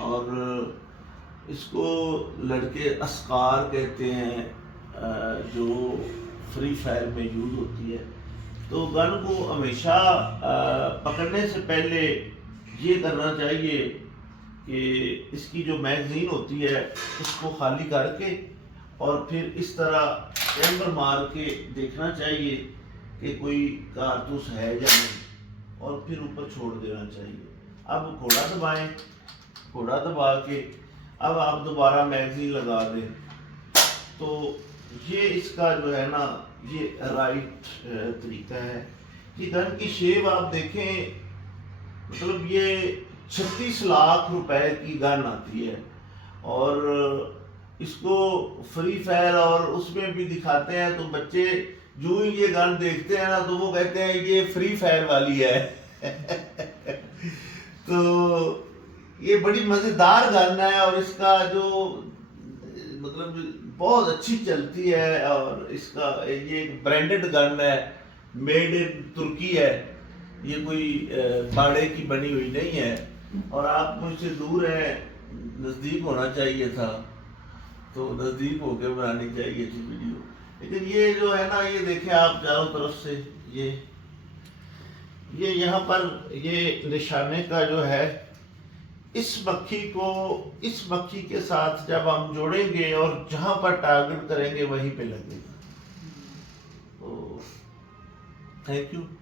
और इसको लड़के अस्कार कहते हैं, जो फ्री फायर में यूज़ होती है। तो गन को हमेशा पकड़ने से पहले ये करना चाहिए कि इसकी जो मैगज़ीन होती है उसको खाली करके और फिर इस तरह कैमर मार के देखना चाहिए कि कोई कारतूस है या नहीं, और फिर ऊपर छोड़ देना चाहिए। अब घोड़ा दबाएं, घोड़ा दबा के अब आप दोबारा मैगज़ीन लगा दें। तो ये इसका जो है ना, ये राइट तरीका है कि गन की शेप आप देखें, मतलब ये 36 लाख रुपए की गन आती है, और इसको फ्री फायर और उसमें भी दिखाते हैं। तो बच्चे जो ही ये गन देखते हैं ना तो वो कहते हैं ये फ्री फायर वाली है। तो ये बड़ी मज़ेदार गन है, और इसका जो मतलब बहुत अच्छी चलती है, और इसका ये ब्रांडेड गन है, मेड इन तुर्की है, ये कोई भाड़े की बनी हुई नहीं है। और आप मुझसे दूर हैं, नज़दीक होना चाहिए था, तो नज़दीक होकर बनानी चाहिए थी वीडियो। लेकिन ये जो है ना, ये देखें आप चारों तरफ से, ये यहाँ पर ये निशाने का जो है, इस मक्खी को इस मक्खी के साथ जब हम जोड़ेंगे और जहां पर टारगेट करेंगे वहीं पे लगेगा। तो थैंक यू।